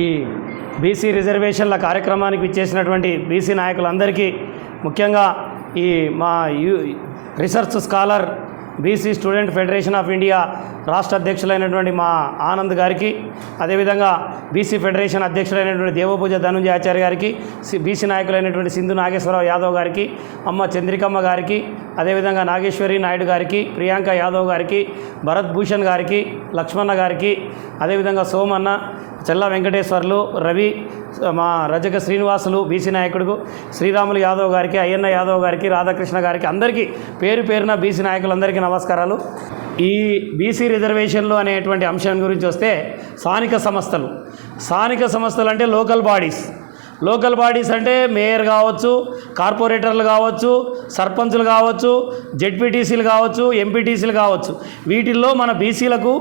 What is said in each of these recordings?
ఈ బీసీ రిజర్వేషన్ల కార్యక్రమానికి ఇచ్చేసినటువంటి బీసీ నాయకులందరికీ, ముఖ్యంగా ఈ మా research scholar BC student federation of India రాష్ట్ర అధ్యక్షులైనటువంటి మా ఆనంద్ గారికి, అదేవిధంగా బీసీ ఫెడరేషన్ అధ్యక్షులైనటువంటి దేవపూజ ధనుంజయ ఆచార్య గారికి, బీసీ నాయకులైనటువంటి సింధు నాగేశ్వరరావు యాదవ్ గారికి, అమ్మ చంద్రికమ్మ గారికి, అదేవిధంగా నాగేశ్వరి నాయుడు గారికి, ప్రియాంక యాదవ్ గారికి, భరత్ భూషణ్ గారికి, లక్ష్మణ గారికి, అదేవిధంగా సోమన్న, చెల్లా వెంకటేశ్వర్లు, రవి, మా రజక శ్రీనివాసులు బీసీ నాయకుడు, శ్రీరాములు యాదవ్ గారికి, అయ్యన్న యాదవ్ గారికి, రాధాకృష్ణ గారికి, అందరికీ పేరు పేరున బీసీ నాయకులందరికీ నమస్కారాలు. ఈ బీసీ రిజర్వేషన్లు అనేటువంటి అంశం గురించి వస్తే, స్థానిక సంస్థలు అంటే లోకల్ బాడీస్ అంటే మేయర్ కావచ్చు, కార్పొరేటర్లు కావచ్చు, సర్పంచులు కావచ్చు, జెడ్పీటీసీలు కావచ్చు, ఎంపీటీసీలు కావచ్చు. వీటిల్లో మన బీసీలకు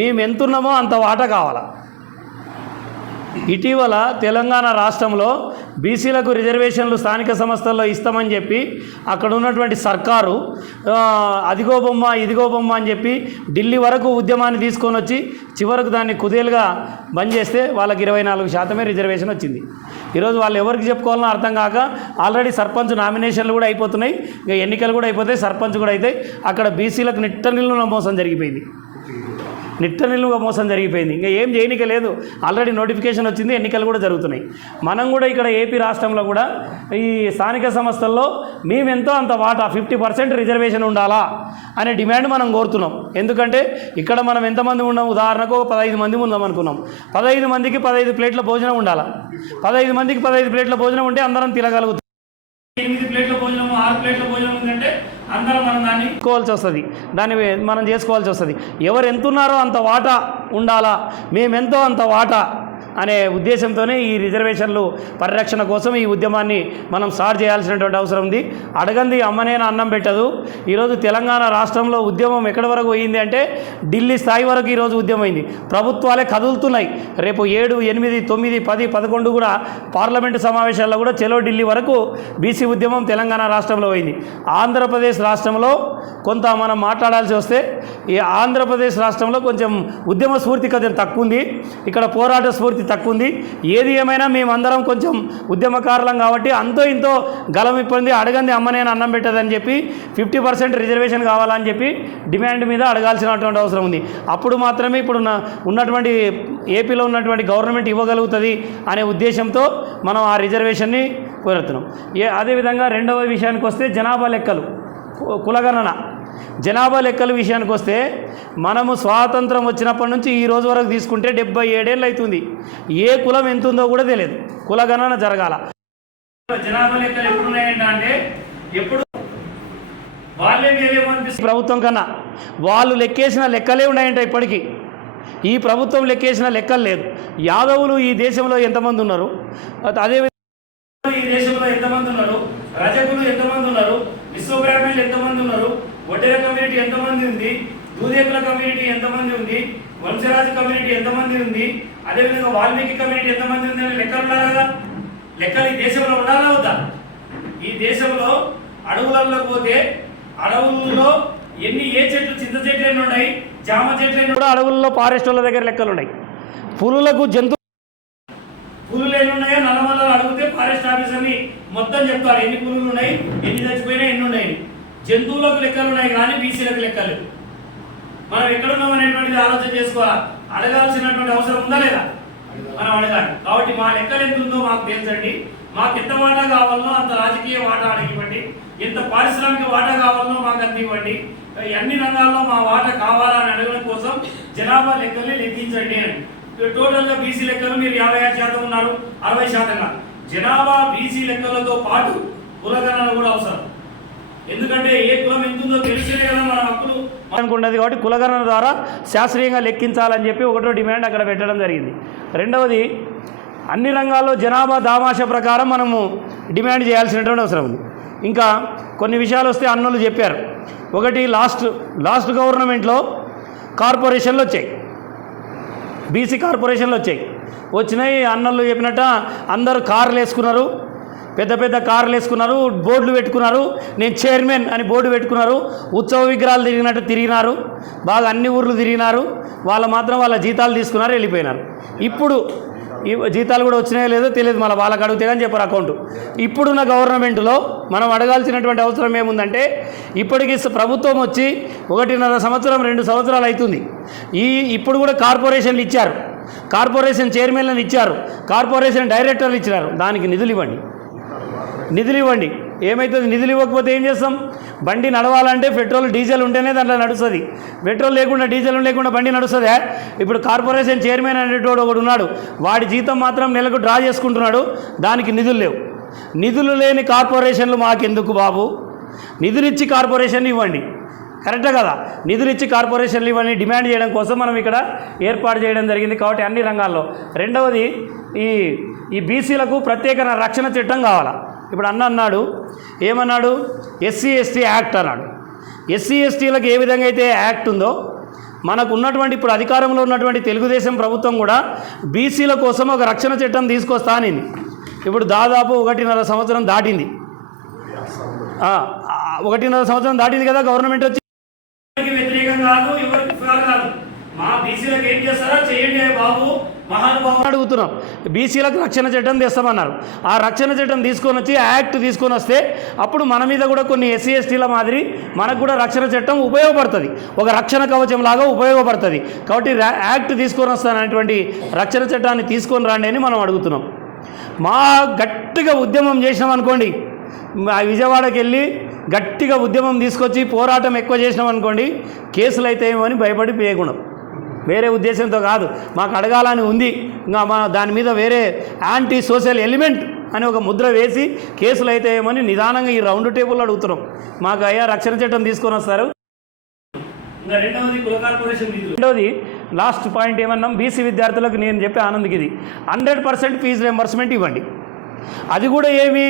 మేము ఎంతున్నామో అంత వాటా కావాలా. ఇటీవల తెలంగాణ రాష్ట్రంలో బీసీలకు రిజర్వేషన్లు స్థానిక సంస్థల్లో ఇస్తామని చెప్పి అక్కడ ఉన్నటువంటి సర్కారు అదిగో బొమ్మ ఇదిగో బొమ్మ అని చెప్పి ఢిల్లీ వరకు ఉద్యమాన్ని తీసుకొని వచ్చి చివరకు దాన్ని కుదేలుగా బంద్ చేస్తే వాళ్ళకి 24% రిజర్వేషన్ వచ్చింది. ఈరోజు వాళ్ళు ఎవరికి చెప్పుకోవాలనో అర్థం కాక ఆల్రెడీ సర్పంచ్ నామినేషన్లు కూడా అయిపోతున్నాయి, ఇంకా ఎన్నికలు కూడా అయిపోతాయి, సర్పంచ్ కూడా అవుతాయి. అక్కడ బీసీలకు నిట్టనిల్లున మోసం జరిగిపోయింది. ఇంకా ఏం చేయనిక లేదు. ఆల్రెడీ నోటిఫికేషన్ వచ్చింది, ఎన్నికలు కూడా జరుగుతున్నాయి. మనం కూడా ఇక్కడ ఏపీ రాష్ట్రంలో కూడా ఈ స్థానిక సంస్థల్లో మేమెంతో అంత వాటా 50% రిజర్వేషన్ ఉండాలా అనే డిమాండ్ మనం కోరుతున్నాం. ఎందుకంటే ఇక్కడ మనం ఎంతమంది ఉన్నాం, ఉదాహరణకు 15 మంది ఉందాం అనుకున్నాం. 15 మందికి 15 ప్లేట్ల భోజనం ఉండాలా. 15 మందికి 15 ప్లేట్ల భోజనం ఉంటే అందరం తినగలుగుతాం. 8 ప్లేట్ల భోజనం, 6 ప్లేట్ల భోజనం ఉందంటే అందరం మనం దాన్ని మనం చేసుకోవాల్సి వస్తుంది. ఎవరు ఎంతున్నారో అంత వాటా ఉండాలా, మేమెంతో అంత వాటా అనే ఉద్దేశంతోనే ఈ రిజర్వేషన్లు పరిరక్షణ కోసం ఈ ఉద్యమాన్ని మనం స్టార్ట్ చేయాల్సినటువంటి అవసరం ఉంది. అడగంది అమ్మనేనా అన్నం పెట్టదు. ఈరోజు తెలంగాణ రాష్ట్రంలో ఉద్యమం ఎక్కడి వరకు పోయింది అంటే ఢిల్లీ స్థాయి వరకు ఈరోజు ఉద్యమం అయింది. ప్రభుత్వాలే కదులుతున్నాయి. రేపు 7, 8, 9, 10, 11 కూడా పార్లమెంటు సమావేశాల్లో కూడా చలో ఢిల్లీ వరకు బీసీ ఉద్యమం తెలంగాణ రాష్ట్రంలో పోయింది. ఆంధ్రప్రదేశ్ రాష్ట్రంలో కొంత మనం మాట్లాడాల్సి వస్తే, ఈ ఆంధ్రప్రదేశ్ రాష్ట్రంలో కొంచెం ఉద్యమ స్ఫూర్తి కొంచెం తక్కువ ఉంది, ఇక్కడ పోరాట స్ఫూర్తి తక్కువ ఉంది. ఏది ఏమైనా మేమందరం కొంచెం ఉద్యమకారులం కాబట్టి అంతో ఇంతో గలం ఇప్పంది. అడగంది అమ్మనేనా అన్నం పెట్టదని చెప్పి 50% రిజర్వేషన్ కావాలని చెప్పి డిమాండ్ మీద అడగాల్సినటువంటి అవసరం ఉంది. అప్పుడు మాత్రమే ఇప్పుడు ఉన్నటువంటి ఏపీలో ఉన్నటువంటి గవర్నమెంట్ ఇవ్వగలుగుతుంది అనే ఉద్దేశంతో మనం ఆ రిజర్వేషన్ని కోరుతున్నాం. అదేవిధంగా రెండవ విషయానికి వస్తే జనాభా లెక్కలు, కులగణన. జనాభా లెక్కల విషయానికి వస్తే మనము స్వాతంత్రం వచ్చినప్పటి నుంచి ఈ రోజు వరకు తీసుకుంటే 77 ఏళ్ళు అవుతుంది. ఏ కులం ఎంత ఉందో కూడా తెలియదు. కులగణన జరగాల. జనాభా లెక్కలు ఎప్పుడున్నాయంటే ఎప్పుడు వాళ్ళే వేరేమో అనిపిస్తుంది ప్రభుత్వం కన్నా. వాళ్ళు లెక్కేసిన లెక్కలే ఉన్నాయంట ఇప్పటికీ. ఈ ప్రభుత్వం లెక్కేసిన లెక్కలు లేదు. యాదవులు ఈ దేశంలో ఎంతమంది ఉన్నారు, అదేవిధంగా ఈ దేశంలో ఎంతమంది ఉన్నారు, రజకులు ఎంతమంది ఉన్నారు, విశ్వబ్రాహ్మణులు ఎంతమంది ఉన్నారు, వడ్డెర కమ్యూనిటీ ఎంతమంది ఉంది, దూదేకుల కమ్యూనిటీ ఎంతమంది ఉంది, వంశరాజు కమ్యూనిటీ ఎంతమంది ఉంది, అదేవిధంగా వాల్మీకి కమ్యూనిటీ ఎంతమంది ఉంది అని లెక్కలు ఉండాలి కదా. లెక్కలు ఈ దేశంలో ఉండాలా వద్దా? ఈ దేశంలో అడవులలో పోతే అడవుల్లో ఏ చెట్లు, చింత చెట్లు ఎన్ని ఉన్నాయి, జామ చెట్లు ఎన్ని కూడా అడవుల్లో ఫారెస్ట్ వాళ్ళ దగ్గర లెక్కలు ఉన్నాయి. పులులు ఎన్ని ఉన్నాయో నల్లమల్లలో అడిగితే ఫారెస్ట్ ఆఫీసర్ని మొత్తం చెప్తారు ఎన్ని పులులు ఉన్నాయి, ఎన్ని చచ్చిపోయినా, ఎన్ని ఉన్నాయి. జంతువులకు లెక్కలు ఉన్నాయి కానీ బీసీలకు లెక్కలు. మనం ఎక్కడున్నాం అనేటువంటిది ఆలోచన చేసుకోవాలి. అడగాల్సినటువంటి అవసరం ఉందా లేదా? మనం అడగాలి. కాబట్టి మా లెక్కలు ఎంత ఉందో మాకు తెలుసండి. మాకు ఎంత వాటా కావాలనో అంత రాజకీయ వాటా అడిగివ్వండి, ఎంత పారిశ్రామిక వాటా కావాలనో మాకు అంత ఇవ్వండి. అన్ని రంగాల్లో మా వాటా కావాలని అడగడం కోసం జనాభా లెక్కల్ని లెక్కించండి అని. టోటల్గా బీసీ లెక్కలు మీరు 56% ఉన్నారు, 60% జనాభా బీసీ లెక్కలతో పాటు కులగణన కూడా అవసరం. ఎందుకంటే ఏ కులం ఎంతుందో తెలిసినే కదా మన హక్కులు అనుకున్నది. కాబట్టి కులగణన ద్వారా శాస్త్రీయంగా లెక్కించాలని చెప్పి ఒకటో డిమాండ్ అక్కడ పెట్టడం జరిగింది. రెండవది, అన్ని రంగాల్లో జనాభా దామాష ప్రకారం మనము డిమాండ్ చేయాల్సినటువంటి అవసరం ఉంది. ఇంకా కొన్ని విషయాలు వస్తే అన్నలు చెప్పారు. ఒకటి, లాస్ట్ గవర్నమెంట్లో కార్పొరేషన్లు వచ్చాయి, బీసీ కార్పొరేషన్లు వచ్చినాయి. అన్నలు చెప్పినట్ట అందరూ కార్లు వేసుకున్నారు. పెద్ద పెద్ద కార్లు వేసుకున్నారు, బోర్డులు పెట్టుకున్నారు, నేను చైర్మన్ అని బోర్డు పెట్టుకున్నారు, ఉత్సవ విగ్రహాలు తిరిగినట్టు తిరిగినారు, బాగా అన్ని ఊర్లు తిరిగినారు, వాళ్ళు మాత్రం వాళ్ళ జీతాలు తీసుకున్నారు, వెళ్ళిపోయినారు. ఇప్పుడు ఈ జీతాలు కూడా వచ్చినాయో లేదో తెలియదు, మళ్ళీ వాళ్ళకి అడిగితే కానీ చెప్పారు అకౌంట్. ఇప్పుడున్న గవర్నమెంట్లో మనం అడగాల్సినటువంటి అవసరం ఏముందంటే, ఇప్పటికీ ప్రభుత్వం వచ్చి 1.5 సంవత్సరం 2 సంవత్సరాలు అవుతుంది. ఇప్పుడు కూడా కార్పొరేషన్లు ఇచ్చారు, కార్పొరేషన్ చైర్మన్లను ఇచ్చారు, కార్పొరేషన్ డైరెక్టర్లు ఇచ్చినారు. దానికి నిధులు ఇవ్వండి, నిధులు ఇవ్వండి. ఏమవుతుంది? నిధులు ఇవ్వకపోతే ఏం చేస్తాం? బండి నడవాలంటే పెట్రోల్ డీజిల్ ఉంటేనే దాంట్లో నడుస్తుంది. పెట్రోల్ లేకుండా డీజిల్ లేకుండా బండి నడుస్తుందా? ఇప్పుడు కార్పొరేషన్ చైర్మన్ అనేటోడు ఒకడు ఉన్నాడు, వాడి జీతం మాత్రం నెలకు డ్రా చేసుకుంటున్నాడు, దానికి నిధులు లేవు. నిధులు లేని కార్పొరేషన్లు మాకెందుకు బాబు? నిధులిచ్చి కార్పొరేషన్లు ఇవ్వండి, కరెక్టే కదా? నిధులిచ్చి కార్పొరేషన్లు ఇవ్వండి డిమాండ్ చేయడం కోసం మనం ఇక్కడ ఏర్పాటు చేయడం జరిగింది. కాబట్టి అన్ని రంగాల్లో. రెండవది, ఈ బీసీలకు ప్రత్యేక రక్షణ చట్టం కావాలా. ఇప్పుడు అన్నాడు, ఏమన్నాడు? ఎస్సీ ఎస్టీ యాక్ట్ అన్నాడు. ఎస్సీ ఎస్టీలకు ఏ విధంగా అయితే యాక్ట్ ఉందో, మనకు ఉన్నటువంటి ఇప్పుడు అధికారంలో ఉన్నటువంటి తెలుగుదేశం ప్రభుత్వం కూడా బీసీల కోసం ఒక రక్షణ చట్టం తీసుకొస్తా అనింది. ఇప్పుడు దాదాపు 1.5 సంవత్సరం దాటింది. 1.5 సంవత్సరం దాటింది కదా గవర్నమెంట్ వచ్చి. వ్యతిరేకం కాదు, ఎవరికి కాదు, మా బీసీలకు ఏం చేస్తారో చేయండి బాబు మహానుభావులు అడుగుతున్నాం. బీసీలకు రక్షణ చట్టం తెస్తామన్నారు. ఆ రక్షణ చట్టం తీసుకొని వచ్చి యాక్ట్ తీసుకొని వస్తే అప్పుడు మన మీద కూడా కొన్ని ఎస్సీ ఎస్టీల మాదిరి మనకు కూడా రక్షణ చట్టం ఉపయోగపడుతుంది, ఒక రక్షణ కవచం లాగా ఉపయోగపడుతుంది. కాబట్టి యాక్ట్ తీసుకొని వస్తానటువంటి రక్షణ చట్టాన్ని తీసుకొని రండి అని మనం అడుగుతున్నాం. మా గట్టిగా ఉద్యమం చేసినాం అనుకోండి, విజయవాడకి వెళ్ళి గట్టిగా ఉద్యమం తీసుకొచ్చి పోరాటం ఎక్కువ చేసినాం అనుకోండి, కేసులు అయితే ఏమో అని భయపడి పేయకుండా, వేరే ఉద్దేశంతో కాదు, మాకు అడగాలని ఉంది. ఇంకా దాని మీద వేరే యాంటీ సోషల్ ఎలిమెంట్ అని ఒక ముద్ర వేసి కేసులు అయితే ఏమని నిదానంగా ఈ రౌండ్ టేబుల్ అడుగుతున్నాం. మాకు అయ్యా రక్షణ చట్టం తీసుకొని వస్తారు. ఇంకా రెండవది కుల కార్పొరేషన్ నిధులు. రెండవది లాస్ట్ పాయింట్ ఏమన్నాం, బీసీ విద్యార్థులకు నేను చెప్పే ఆనంద్కి ఇది 100% ఫీజు రియంబర్స్మెంట్ ఇవ్వండి. అది కూడా ఏమి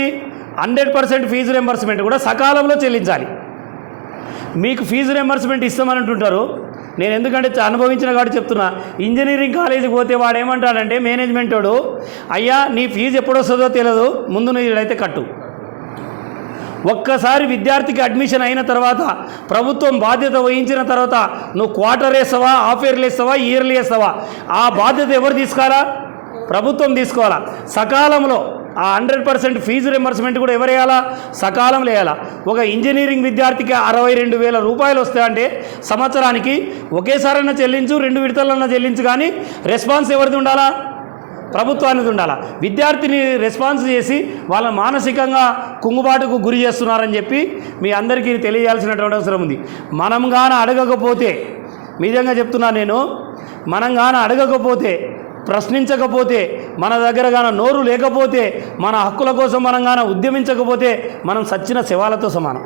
100% ఫీజు రియంబర్స్మెంట్ కూడా సకాలంలో చెల్లించాలి. మీకు ఫీజు రియంబర్స్మెంట్ ఇస్తామని అంటుంటారు. నేను ఎందుకంటే అనుభవించిన కాబట్టి చెప్తున్నా. ఇంజనీరింగ్ కాలేజీకి పోతే వాడు ఏమంటాడంటే మేనేజ్మెంట్ వాడు, అయ్యా నీ ఫీజు ఎప్పుడు వస్తుందో తెలియదు, ముందు నువ్వు ఇదైతే కట్టు. ఒక్కసారి విద్యార్థికి అడ్మిషన్ అయిన తర్వాత, ప్రభుత్వం బాధ్యత వహించిన తర్వాత, నువ్వు క్వార్టర్ వేస్తావా, హాఫ్ ఇయర్లీ వేస్తావా, ఇయర్లీ వేస్తావా, ఆ బాధ్యత ఎవరు తీసుకోవాలా? ప్రభుత్వం తీసుకోవాలా. సకాలంలో ఆ 100% ఫీజు రియంబర్స్మెంట్ కూడా ఎవరు వేయాలా? సకాలంలో వేయాలా. ఒక ఇంజనీరింగ్ విద్యార్థికి 62,000 రూపాయలు వస్తాయంటే సంవత్సరానికి ఒకేసారైనా చెల్లించు, 2 విడతలన్నా చెల్లించు, కానీ రెస్పాన్స్ ఎవరిది ఉండాలా? ప్రభుత్వానికి ఉండాలా. విద్యార్థిని రెస్పాన్స్ చేసి వాళ్ళ మానసికంగా కుంగుబాటుకు గురి చేస్తున్నారని చెప్పి మీ అందరికీ తెలియాల్సినటువంటి అవసరం ఉంది. మనం గాన అడగకపోతే, నిజంగా చెప్తున్నాను నేను, మనం గాన అడగకపోతే, ప్రశ్నించకపోతే, మన దగ్గర గాన నోరు లేకపోతే, మన హక్కుల కోసం మనం గాన ఉద్యమించకపోతే మనం సచ్చిన శవాలతో సమానం.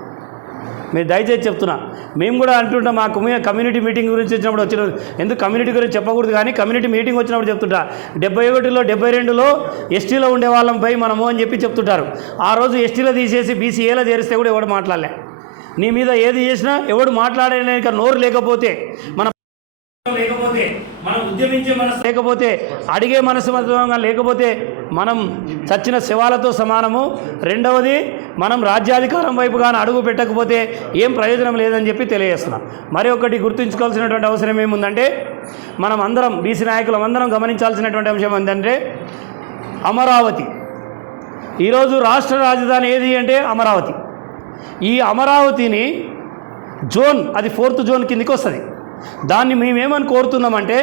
మీరు దయచేసి చెప్తున్నా. మేము కూడా అంటుంటాం, మా కమ్యూనిటీ మీటింగ్ గురించి వచ్చినప్పుడు ఎందుకు కమ్యూనిటీ గురించి చెప్పకూడదు, కానీ కమ్యూనిటీ మీటింగ్ వచ్చినప్పుడు చెప్తుంటా, 71లో 72లో ఎస్టీలో ఉండే వాళ్ళం పై మనము అని చెప్పి చెప్తుంటారు. ఆ రోజు ఎస్టీలో తీసేసి బీసీఏలో చేరిస్తే కూడా ఎవడు మాట్లాడలే. నీ మీద ఏది చేసినా ఎవడు మాట్లాడలేక నోరు లేకపోతే, లేకపోతే మనం ఉద్యమించే మనసు లేకపోతే, అడిగే మనసు లేకపోతే మనం చచ్చిన శవాలతో సమానము. రెండవది, మనం రాజ్యాధికారం వైపుగానే అడుగు పెట్టకపోతే ఏం ప్రయోజనం లేదని చెప్పి తెలియజేస్తున్నాం. మరి ఒకటి గుర్తుంచుకోవాల్సినటువంటి అవసరం ఏముందంటే, మనం అందరం బీసీ నాయకులం అందరం గమనించాల్సినటువంటి అంశం ఏంటంటే, అమరావతి ఈరోజు రాష్ట్ర రాజధాని ఏది అంటే అమరావతి. ఈ అమరావతిని జోన్, అది 4th జోన్ కిందికి వస్తుంది. దాన్ని మేమేమని కోరుతున్నామంటే,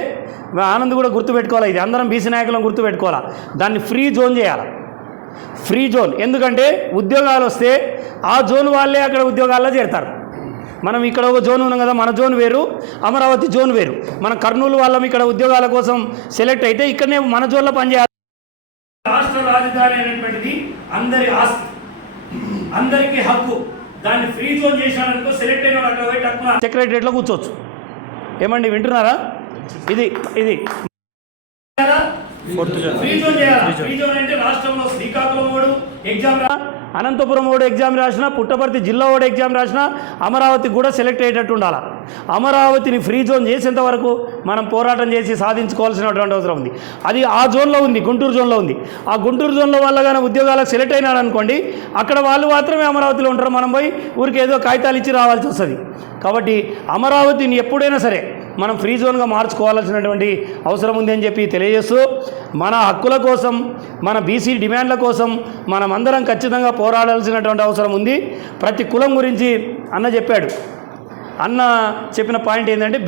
ఆనంద్ కూడా గుర్తుపెట్టుకోవాలి, ఇది అందరం బీసీ నాయకులను గుర్తుపెట్టుకోవాలా, దాన్ని ఫ్రీ జోన్ చేయాలి. ఫ్రీ జోన్ ఎందుకంటే ఉద్యోగాలు వస్తే ఆ జోన్ వాళ్ళే అక్కడ ఉద్యోగాల్లో చేరుతారు. మనం ఇక్కడ ఒక జోన్ ఉన్నాం కదా, మన జోన్ వేరు, అమరావతి జోన్ వేరు. మన కర్నూలు వాళ్ళం ఇక్కడ ఉద్యోగాల కోసం సెలెక్ట్ అయితే ఇక్కడనే మన జోన్లో పనిచేయాలి. రాష్ట్ర రాజధాని అనేటువంటిది అందరి ఆస్తి, అందరికీ హక్కు. దాన్ని ఫ్రీ జోన్ చేశాడనుకో, సెలెక్ట్ అయిన అక్కడ పోయి తక్కువ సెక్రటరియట్లో కూర్చోవచ్చు. ఏమండి వింటున్నారా? ఇది ఫ్రీ జోన్ చేయాలి. ఫ్రీ జోన్ అంటే రాష్ట్రంలో శ్రీకాకుళం వాడు ఎగ్జామ్ అనంతపురం ఓడి ఎగ్జామ్ రాసినా, పుట్టపర్తి జిల్లా ఓడి ఎగ్జామ్ రాసినా అమరావతికి కూడా సెలెక్ట్ అయ్యేటట్టు ఉండాలి. అమరావతిని ఫ్రీ జోన్ చేసేంత వరకు మనం పోరాటం చేసి సాధించుకోవాల్సినటువంటి అవసరం ఉంది. అది ఆ జోన్లో ఉంది, గుంటూరు జోన్లో ఉంది. ఆ గుంటూరు జోన్లో వల్ల కానీ ఉద్యోగాలకు సెలెక్ట్ అయినాడు అనుకోండి, అక్కడ వాళ్ళు మాత్రమే అమరావతిలో ఉంటారు. మనం పోయి ఊరికి ఏదో కాగితాలు ఇచ్చి రావాల్సి వస్తుంది. కాబట్టి అమరావతిని ఎప్పుడైనా సరే మనం ఫ్రీ జోన్గా మార్చుకోవాల్సినటువంటి అవసరం ఉంది అని చెప్పి తెలియజేస్తూ, మన హక్కుల కోసం, మన బీసీ డిమాండ్ల కోసం మనం అందరం ఖచ్చితంగా పోరాడాల్సినటువంటి అవసరం ఉంది. ప్రతి కులం గురించి అన్న చెప్పాడు. అన్న చెప్పిన పాయింట్ ఏంటంటే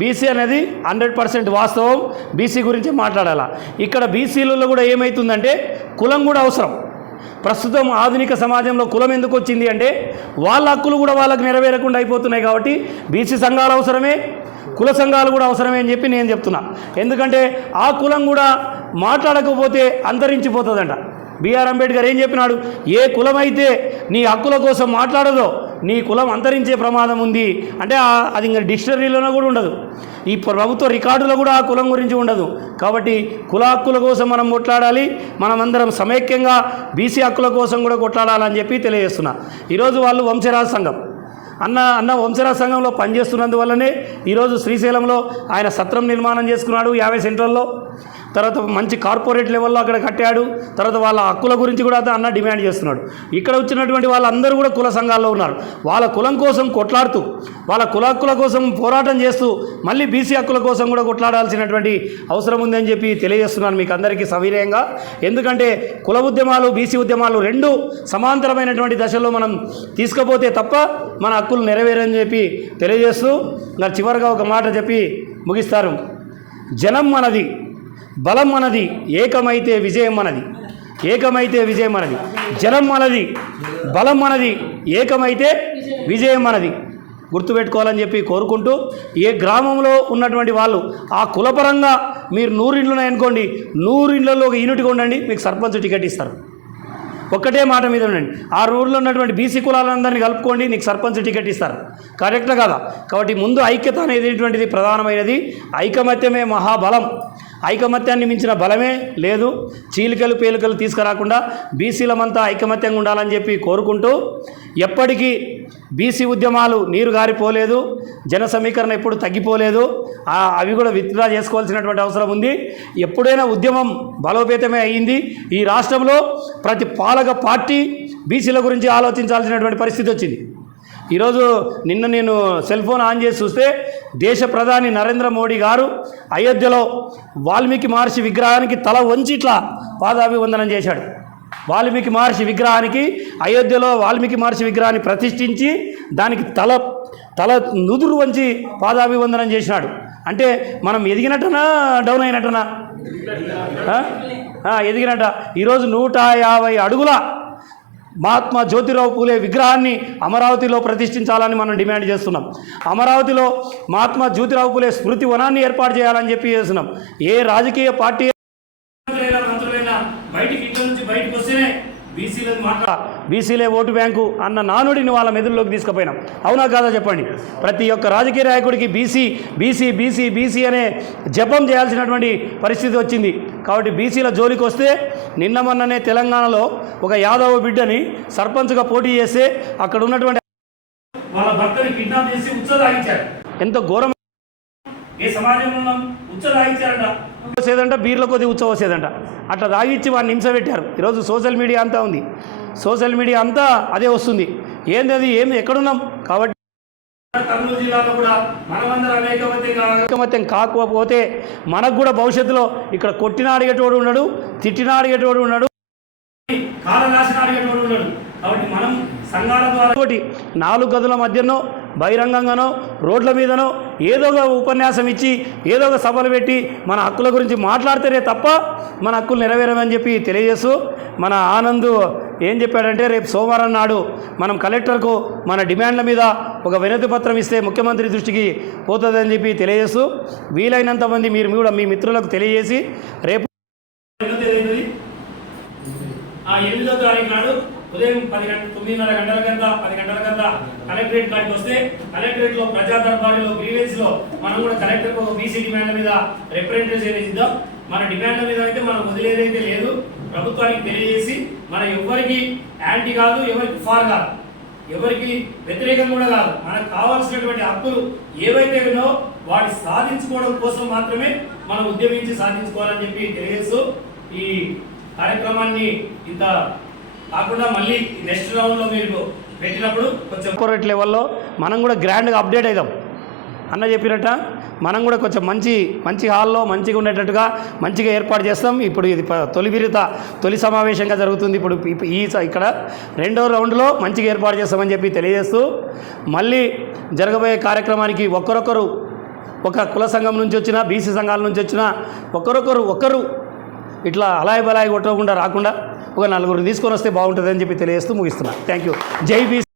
బీసీ అనేది 100% వాస్తవం. బీసీ గురించి మాట్లాడాలా. ఇక్కడ బీసీలలో కూడా ఏమవుతుందంటే కులం కూడా అవసరం. ప్రస్తుతం ఆధునిక సమాజంలో కులం ఎందుకు వచ్చింది అంటే వాళ్ళ హక్కులు కూడా వాళ్ళకు నెరవేరకుండా అయిపోతున్నాయి. కాబట్టి బీసీ సంఘాలు అవసరమే, కుల సంఘాలు కూడా అవసరమే అని చెప్పి నేను చెప్తున్నా. ఎందుకంటే ఆ కులం కూడా మాట్లాడకపోతే అంతరించిపోతుందంట. బిఆర్ అంబేద్కర్ ఏం చెప్పినాడు? ఏ కులమైతే నీ హక్కుల కోసం మాట్లాడదో నీ కులం అంతరించే ప్రమాదం ఉంది అంటే అది ఇంకా డిక్షనరీలోనే కూడా ఉండదు. ఈ ప్రభుత్వ రికార్డులో కూడా ఆ కులం గురించి ఉండదు. కాబట్టి కుల హక్కుల కోసం మనం కొట్లాడాలి. మనమందరం సమైక్యంగా బీసీ హక్కుల కోసం కూడా కొట్లాడాలని చెప్పి తెలియజేస్తున్నా. ఈరోజు వాళ్ళు వంశరాజ్ సంఘం అన్న వంశరాజ్ సంఘంలో పనిచేస్తున్నందువల్లనే ఈరోజు శ్రీశైలంలో ఆయన సత్రం నిర్మాణం చేసుకున్నాడు 50 సెంట్లలో. తర్వాత మంచి కార్పొరేట్ లెవెల్లో అక్కడ కట్టాడు. తర్వాత వాళ్ళ హక్కుల గురించి కూడా అన్న డిమాండ్ చేస్తున్నాడు. ఇక్కడ వచ్చినటువంటి వాళ్ళందరూ కూడా కుల సంఘాల్లో ఉన్నారు. వాళ్ళ కులం కోసం కొట్లాడుతూ, వాళ్ళ కుల హక్కుల కోసం పోరాటం చేస్తూ మళ్ళీ బీసీ హక్కుల కోసం కూడా కొట్లాడాల్సినటువంటి అవసరం ఉందని చెప్పి తెలియజేస్తున్నాను మీకు అందరికీ సవినయంగా. ఎందుకంటే కుల ఉద్యమాలు, బీసీ ఉద్యమాలు రెండు సమాంతరమైనటువంటి దశల్లో మనం తీసుకుపోతే తప్ప మన హక్కులు నెరవేరని చెప్పి తెలియజేస్తూ నా చివరిగా ఒక మాట చెప్పి ముగిస్తారు. జనం మనది, బలం మనది, ఏకమైతే విజయం మనది. ఏకమైతే విజయం మనది. జనం మనది, బలం మనది, ఏకమైతే విజయం మనది. గుర్తుపెట్టుకోవాలని చెప్పి కోరుకుంటూ, ఏ గ్రామంలో ఉన్నటువంటి వాళ్ళు ఆ కులపరంగా మీరు 100 ఇండ్లు అనుకోండి, 100 ఇండ్లలో ఒక యూనిట్గా ఉండండి, మీకు సర్పంచ్ టికెట్ ఇస్తారు. ఒక్కటే మాట మీద ఉండండి. ఆ ఊళ్ళో ఉన్నటువంటి బీసీ కులాలందరినీ కలుపుకోండి, నీకు సర్పంచ్ టికెట్ ఇస్తారు. కరెక్టా కదా? కాబట్టి ముందు ఐక్యత అనేటువంటిది ప్రధానమైనది. ఐకమత్యమే మహాబలం. ఐకమత్యాన్ని మించిన బలమే లేదు. చీలికలు పేలికలు తీసుకురాకుండా బీసీలమంతా ఐకమత్యంగా ఉండాలని చెప్పి కోరుకుంటూ, ఎప్పటికీ బీసీ ఉద్యమాలు నీరు గారిపోలేదు, జన సమీకరణ ఎప్పుడు తగ్గిపోలేదు. అవి కూడా విత్డ్రా చేసుకోవాల్సినటువంటి అవసరం ఉంది. ఎప్పుడైనా ఉద్యమం బలోపేతమే అయ్యింది. ఈ రాష్ట్రంలో ప్రతి పాలక పార్టీ బీసీల గురించి ఆలోచించాల్సినటువంటి పరిస్థితి వచ్చింది. ఈరోజు నిన్న నేను సెల్ ఫోన్ ఆన్ చేసి చూస్తే దేశ ప్రధాని నరేంద్ర మోడీ గారు అయోధ్యలో వాల్మీకి మహర్షి విగ్రహానికి తల వంచి ఇట్లా పాదాభివందనం చేశాడు. వాల్మీకి మహర్షి విగ్రహానికి, అయోధ్యలో వాల్మీకి మహర్షి విగ్రహాన్ని ప్రతిష్ఠించి దానికి తల నుదురు వంచి పాదాభివందనం చేసినాడు. అంటే మనం ఎదిగినట్టనా డౌన్ అయినట్టనా? ఎదిగినట్ట. ఈరోజు 150 అడుగుల మహాత్మా జ్యోతిరావు పూలే విగ్రహాన్ని అమరావతిలో ప్రతిష్ఠించాలని మనం డిమాండ్ చేస్తున్నాం. అమరావతిలో మహాత్మా జ్యోతిరావు పూలే స్మృతి వనాన్ని ఏర్పాటు చేయాలని చెప్పి చేస్తున్నాం. ఏ రాజకీయ పార్టీ మంత్రులైనా బయటికి ఇంట్లో నుంచి బయటకు వస్తేనే బీసీలే ఓటు బ్యాంకు అన్న నానుడిని వాళ్ళ మెదుల్లోకి తీసుకుపోయినాం. అవునా కాదా చెప్పండి? ప్రతి ఒక్క రాజకీయ నాయకుడికి బీసీ బీసీ బీసీ బీసీ అనే జపం చేయాల్సినటువంటి పరిస్థితి వచ్చింది. కాబట్టి బీసీల జోలికి వస్తే నిన్న మొన్ననే తెలంగాణలో ఒక యాదవ బిడ్డని సర్పంచ్గా పోటీ చేస్తే అక్కడ ఉన్నటువంటి వాళ్ళ భర్తని కిడ్నాప్ చేసి ఉచ్చదాగించారు. ఎంత ఘోరం! ఏ సమాజంలో ఉన్నాం? ఉచ్చదాగించారంట, వచ్చేదంట, బీర్ల కొద్ది ఉచ్చవసేదంట. అట్లా తాగిచ్చి వాడిని హింస పెట్టారు. ఈరోజు సోషల్ మీడియా అంతా ఉంది. సోషల్ మీడియా అంతా అదే వస్తుంది. ఏంది ఎక్కడున్నాం? కాబట్టి కర్నూలు జిల్లాలో కూడా మనమందరం ఐకమత్యం కాకపోతే మనకు కూడా భవిష్యత్తులో ఇక్కడ కొట్టిన అడిగేటోడు ఉన్నాడు, తిట్టిన అడిగేటోడు ఉన్నాడు, కాలం రాసిన అడిగేటోడు ఉన్నాడు. కాబట్టి మనం సంఘాల ద్వారా 4 గదుల మధ్యనో బహిరంగంగానో రోడ్ల మీదనో ఏదో ఒక ఉపన్యాసం ఇచ్చి ఏదో ఒక సభలు పెట్టి మన హక్కుల గురించి మాట్లాడితేనే తప్ప మన హక్కులు నెరవేరమని చెప్పి తెలియజేస్తూ, మన ఆనంద్ ఏం చెప్పాడంటే రేపు సోమవారం నాడు మనం కలెక్టర్కు మన డిమాండ్ల మీద ఒక వినతి పత్రం ఇస్తే ముఖ్యమంత్రి దృష్టికి పోతుందని చెప్పి తెలియజేస్తూ, వీలైనంత మంది మీరు కూడా మీ మిత్రులకు తెలియజేసి రేపు 8వ తారీఖు నాడు ఉదయం 9:30 గంటలకంతా 10 గంటలకంతా కలెక్టరేట్ కాడికి వస్తే కలెక్టరేట్లో ప్రజా దర్బారులో గ్రీవెన్స్లో మనం కూడా కలెక్టర్కి ఒక బీసీ డిమాండ్ల మీద రిప్రజెంటేషన్ ఇద్దాం. మన డిమాండ్ల మీద అయితే మనం వదిలేదైతే లేదు. ప్రభుత్వానికి తెలియజేసి మనం ఎవరికి యాంటీ కాదు, ఎవరికి ఫార్ కాదు, ఎవరికి వ్యతిరేకం కూడా కాదు, మనకు కావాల్సినటువంటి హక్కులు ఏవైతే ఉన్నాయో వాటి సాధించుకోవడం కోసం మాత్రమే మనం ఉద్యమించి సాధించుకోవాలని చెప్పి తెలియజేస్తూ ఈ కార్యక్రమాన్ని ఇంత కాకుండా మళ్ళీ నెక్స్ట్ రౌండ్లో మీరు పెట్టినప్పుడు కొంచెం కార్పొరేట్ లెవెల్లో మనం కూడా గ్రాండ్గా అప్డేట్ అవుదాం. అన్న చెప్పినట్ట మనం కూడా కొంచెం మంచి హాల్లో మంచిగా ఉండేటట్టుగా మంచిగా ఏర్పాటు చేస్తాం. ఇప్పుడు ఇది తొలి సమావేశంగా జరుగుతుంది. ఇప్పుడు ఇక్కడ రెండో రౌండ్లో మంచిగా ఏర్పాటు చేస్తామని చెప్పి తెలియజేస్తూ మళ్ళీ జరగబోయే కార్యక్రమానికి ఒక్కరొకరు ఒక కుల సంఘం నుంచి వచ్చినా బీసీ సంఘాల నుంచి వచ్చినా ఒక్కరు ఇట్లా అలాయి బలాయి కొట్టకుండా రాకుండా ఒక నలుగురు తీసుకొని వస్తే బాగుంటుందని చెప్పి తెలియజేస్తూ ముగిస్తున్నా. Thank you. జై బీసీ.